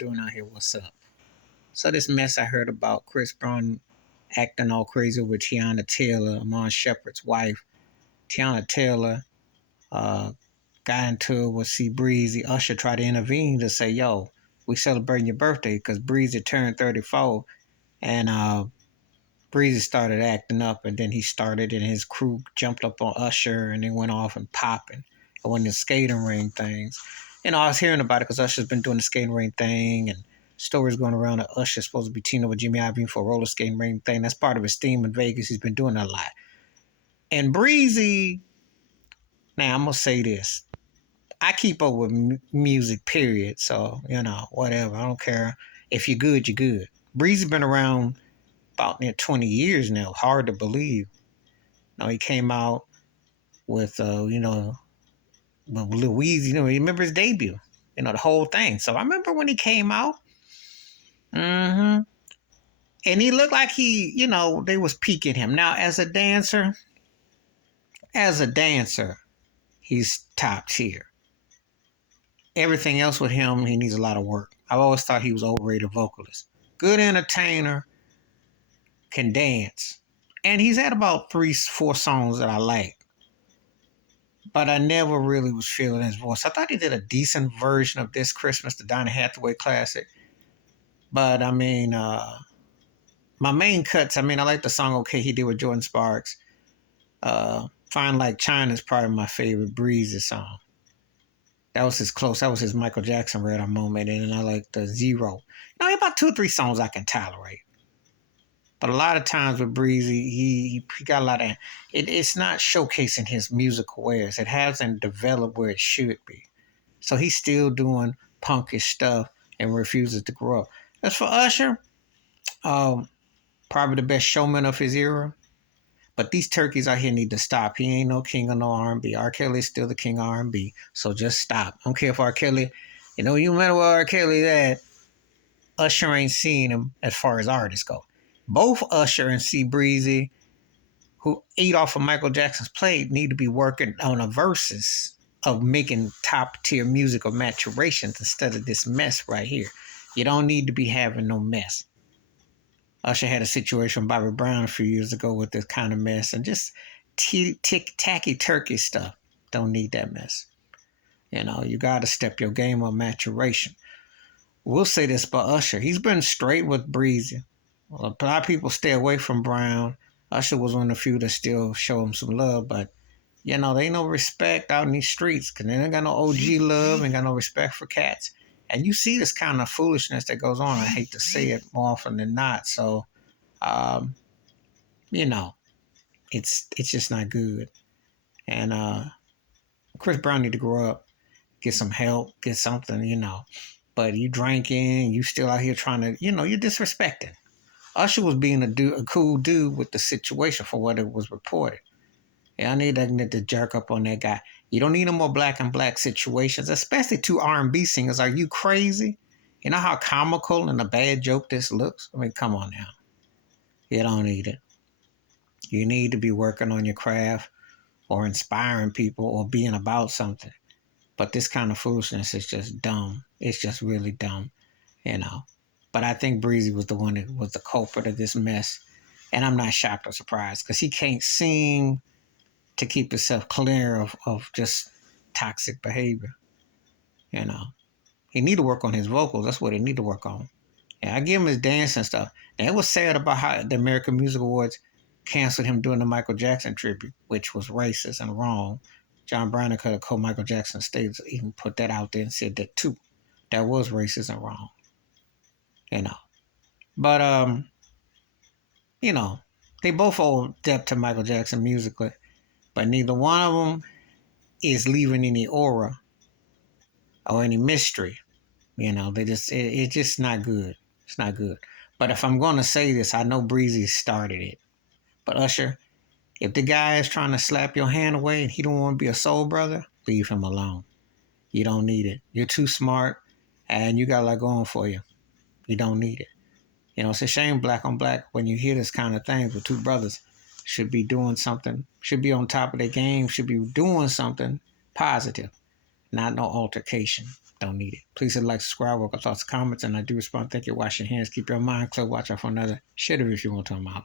doing out here? What's up? So this mess I heard about Chris Brown acting all crazy with Tiana Taylor, Amon Shepard's wife. Tiana Taylor uh, got into it with C Breezy. Usher tried to intervene to say, "Yo, we celebrating your birthday because Breezy turned 34," and Breezy started acting up, and then he started, and his crew jumped up on Usher, and they went off and popping. It went the skating ring things. I was hearing about it because Usher's been doing the skating ring thing, and stories going around that Usher's supposed to be teaming up with Jimmy Iovine for a roller skating ring thing. That's part of his theme in Vegas. He's been doing that a lot. And Breezy, now I'm gonna say this: I keep up with music, period. So whatever. I don't care if you're good, you're good. Breezy been around about near 20 years now. Hard to believe. He came out with with Louise. You remember his debut. The whole thing. So I remember when he came out. Mm-hmm. And he looked like they was peaking him. Now, as a dancer, he's top tier. Everything else with him, he needs a lot of work. I've always thought he was an overrated vocalist. Good entertainer, can dance. And he's had about 3, 4 songs that I like. But I never really was feeling his voice. I thought he did a decent version of This Christmas, the Donny Hathaway classic. But my main cuts, I like the song Okay he did with Jordan Sparks. Fine Like China is probably my favorite Breezy song. That was his Michael Jackson Red Eye moment. And then I like the Zero. About 2 or 3 songs I can tolerate. But a lot of times with Breezy, he got a lot of... It's not showcasing his musical wares. It hasn't developed where it should be. So he's still doing punkish stuff and refuses to grow up. As for Usher, probably the best showman of his era. But these turkeys out here need to stop. He ain't no king of no R&B. R. Kelly is still the king of R&B. So just stop. I don't care if R. Kelly... you matter where R. Kelly at, Usher ain't seeing him as far as artists go. Both Usher and C Breezy, who ate off of Michael Jackson's plate, need to be working on a versus of making top tier music or maturations instead of this mess right here. You don't need to be having no mess. Usher had a situation with Bobby Brown a few years ago with this kind of mess and just tacky turkey stuff. Don't need that mess. You got to step your game up maturation. We'll say this about Usher. He's been straight with Breezy. Well, a lot of people stay away from Brown. Usher was one of the few that still show him some love, but they ain't no respect out in these streets because they ain't got no OG love and got no respect for cats. And you see this kind of foolishness that goes on. I hate to say it more often than not. So, it's just not good. And Chris Brown need to grow up, get some help, get something, But you drinking, you still out here trying to, you're disrespecting. Usher was being a cool dude with the situation for what it was reported. Yeah, I need to jerk up on that guy. You don't need no more black and black situations, especially 2 R&B singers. Are you crazy? You know how comical and a bad joke this looks? Come on now. You don't need it. You need to be working on your craft or inspiring people or being about something. But this kind of foolishness is just dumb. It's just really dumb, But I think Breezy was the one that was the culprit of this mess. And I'm not shocked or surprised because he can't seem to keep himself clear of just toxic behavior. He need to work on his vocals. That's what he need to work on. And I give him his dance and stuff. And it was sad about how the American Music Awards canceled him doing the Michael Jackson tribute, which was racist and wrong. John Brown could have called Michael Jackson States, even put that out there and said that too. That was racist and wrong. But they both owe debt to Michael Jackson musically, but neither one of them is leaving any aura or any mystery. It's just not good. It's not good. But if I'm going to say this, I know Breezy started it. But Usher, if the guy is trying to slap your hand away and he don't want to be a soul brother, leave him alone. You don't need it. You're too smart and you got a lot going for you. You don't need it. It's a shame black on black when you hear this kind of things with 2 brothers should be doing something, should be on top of their game, should be doing something positive, not no altercation. Don't need it. Please hit like, subscribe, welcome thoughts, comments, and I do respond. Thank you. Wash your hands. Keep your mind clear. Watch out for another shitter if you want to. I'm out.